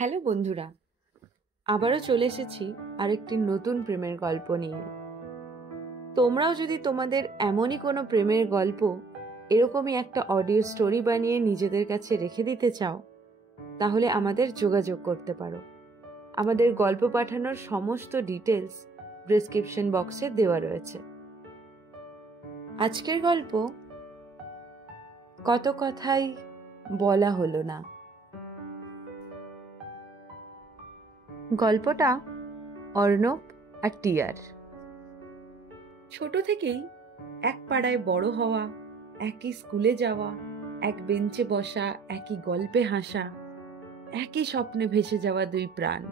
Hello বন্ধুরা, আবারও চলে এসেছি আরেকটি নতুন প্রেমের গল্প নিয়ে। তোমরাও যদি তোমাদের এমনই কোনো প্রেমের গল্প এরকমই একটা অডিও স্টোরি বানিয়ে নিজেদের কাছে রেখে দিতে চাও, তাহলে আমাদের যোগাযোগ করতে পারো। আমাদের গল্প পাঠানোর সমস্ত ডিটেলস ডেসক্রিপশন বক্সে দেওয়া রয়েছে। আজকের গল্প কত কথাই বলা হলো না। গল্পটা অর্ণব আর টিয়ার। ছোট থেকেই এক পাড়ায় বড় হওয়া, একই স্কুলে যাওয়া, এক বেঞ্চে বসা, একই গল্পে হাসা, একই স্বপ্নে ভেসে যাওয়া দুই প্রাণ।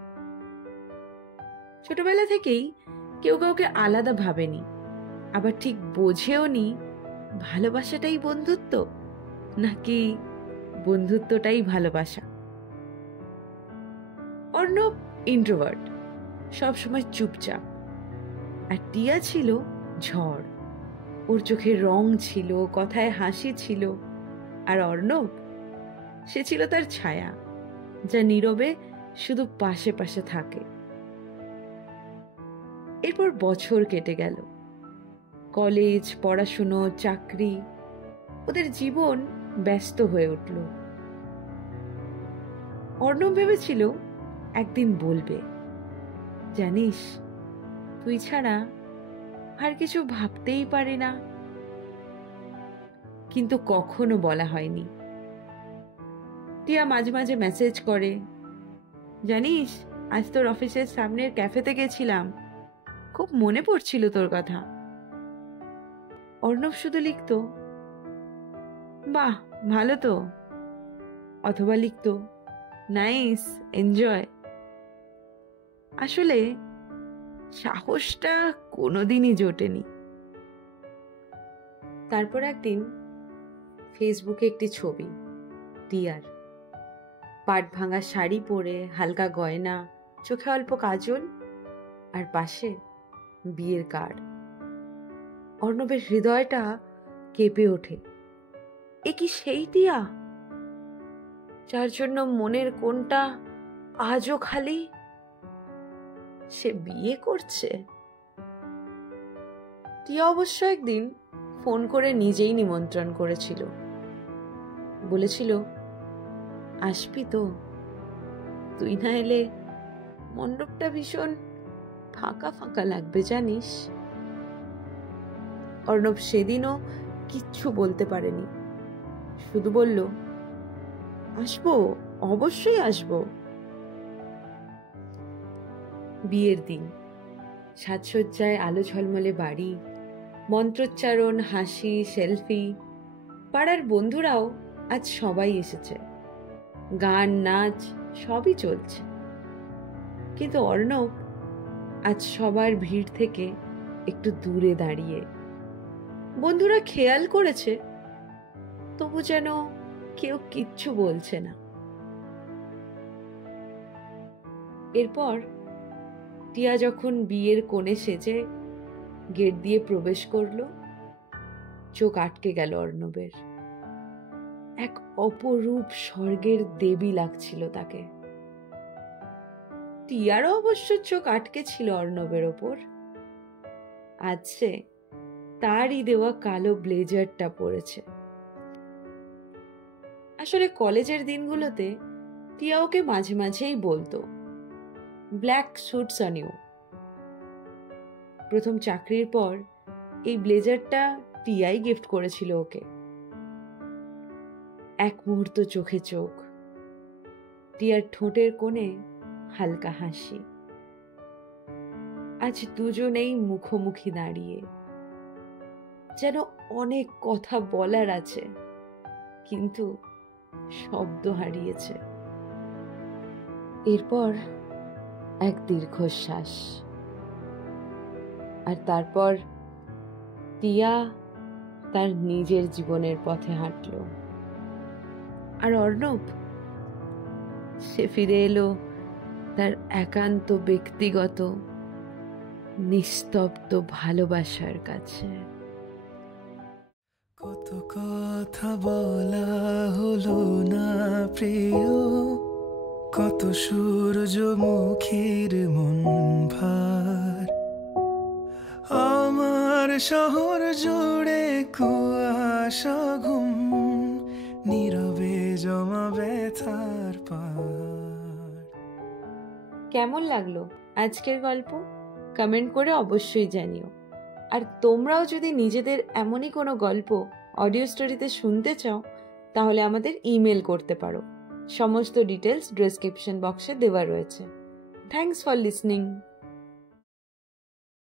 ছোটবেলা থেকেই কেউ কাউকে আলাদা ভাবেনি, আবার ঠিক বোঝেও নি ভালোবাসাটাই বন্ধুত্ব নাকি বন্ধুত্বটাই ভালোবাসা। অর্ণব ইন্ট্রোভার্ট, সবসময় চুপচাপ, আর টিয়া ছিল ঝড়। ওর চোখে রং ছিল, কথায় হাসি ছিল। আর অর্ণব, সে ছিল তার ছায়া, যা নীরবে শুধু পাশে পাশে থাকে। এরপর বছর কেটে গেল। কলেজ, পড়াশুনো, চাকরি, ওদের জীবন ব্যস্ত হয়ে উঠল। অর্ণব ভেবেছিল একদিন বলবে, জানিস, তুই ছাড়া আর কিছু ভাবতেই পারি না। কিন্তু কখনো বলা হয়নি। টিয়া মাঝে মাঝে মেসেজ করে, জানিস, আজ তোর অফিসের সামনের ক্যাফেতে গেছিলাম, খুব মনে পড়ছিল তোর কথা। অর্ণব শুধু লিখত, বাহ, ভালো তো, অথবা লিখত, নাইস, এনজয়। আসলে সাহসটা কোনোদিনই জোটেনি। তারপর একদিন ফেসবুকে একটি ছবি, টিয়ার, পাট ভাঙা শাড়ি পরে, হালকা গয়না, চোখে অল্প কাজল, আর পাশে বিয়ের কার্ড। অর্ণবের হৃদয়টা কেঁপে ওঠে। এ কি সেই টিয়া, যার জন্য মনের কোণটা আজও খালি? সে বিয়ে করছে। টিয়া অবশ্য একদিন ফোন করে নিজেই নিমন্ত্রণ করেছিল। বলেছিল, আসবি তো? তুই না এলে মণ্ডপটা ভীষণ ফাঁকা ফাঁকা লাগবে, জানিস। অর্ণব সেদিনও কিচ্ছু বলতে পারেনি, শুধু বলল, আসবো, অবশ্যই আসবো। বিয়ের দিন সাজসজ্জায় আলো ঝলমলে বাড়ি, মন্ত্রোচ্চারণ, হাসি, সেলফি। পাড়ার বন্ধুরাও আজ সবাই এসেছে, গান, নাচ সবই চলছে। কিন্তু অর্ণব আজ সবার ভিড় থেকে একটু দূরে দাঁড়িয়ে। বন্ধুরা খেয়াল করেছে, তবু যেন কেউ কিচ্ছু বলছে না। এরপর টিয়া যখন বিয়ের কোণে সেজে গেট দিয়ে প্রবেশ করলো, চোখ আটকে গেল অর্ণবের। এক অপরূপ স্বর্গের দেবী লাগছিল তাকে। টিয়ারও অবশ্য চোখ আটকে ছিল অর্ণবের ওপর। আজ সে তারই দেওয়া কালো ব্লেজারটা পরেছে। আসলে কলেজের দিনগুলোতে টিয়া ওকে মাঝে মাঝেই বলতো, ব্ল্যাক স্যুটস অন ইউ। প্রথম চাকরির পর এই ব্লেজারটা টিয়াই গিফট করেছিল ওকে। এক মুহূর্ত চোখে চোখ, টিয়ার ঠোঁটের কোণে হালকা হাসি। আজ দুজনেই মুখোমুখি দাঁড়িয়ে, যেন অনেক কথা বলার আছে, কিন্তু শব্দ হারিয়েছে। এরপর এক দীর্ঘশ্বাস, আর তারপর টিয়া তার নিজের জীবনের পথে হাঁটল। আর অর্ণব, সে ফিরে এলো তার একান্ত ব্যক্তিগত নিস্তব্ধ ভালোবাসার কাছে। কত কথা বলা হলো না প্রিয়, কত সূর্যমুখীর মন ভার, আমার শহর জুড়ে কুয়াশা ঘুম, নীরবে জমা ব্যথার পার। কেমন লাগলো আজকের গল্প? কমেন্ট করে অবশ্যই জানিও। আর তোমরাও যদি নিজেদের এমনই কোনো গল্প অডিও স্টোরিতে শুনতে চাও, তাহলে আমাদের ইমেল করতে পারো। সমস্ত ডিটেলস ডেসক্রিপশন বক্সে দেওয়া রয়েছে। Thanks for listening.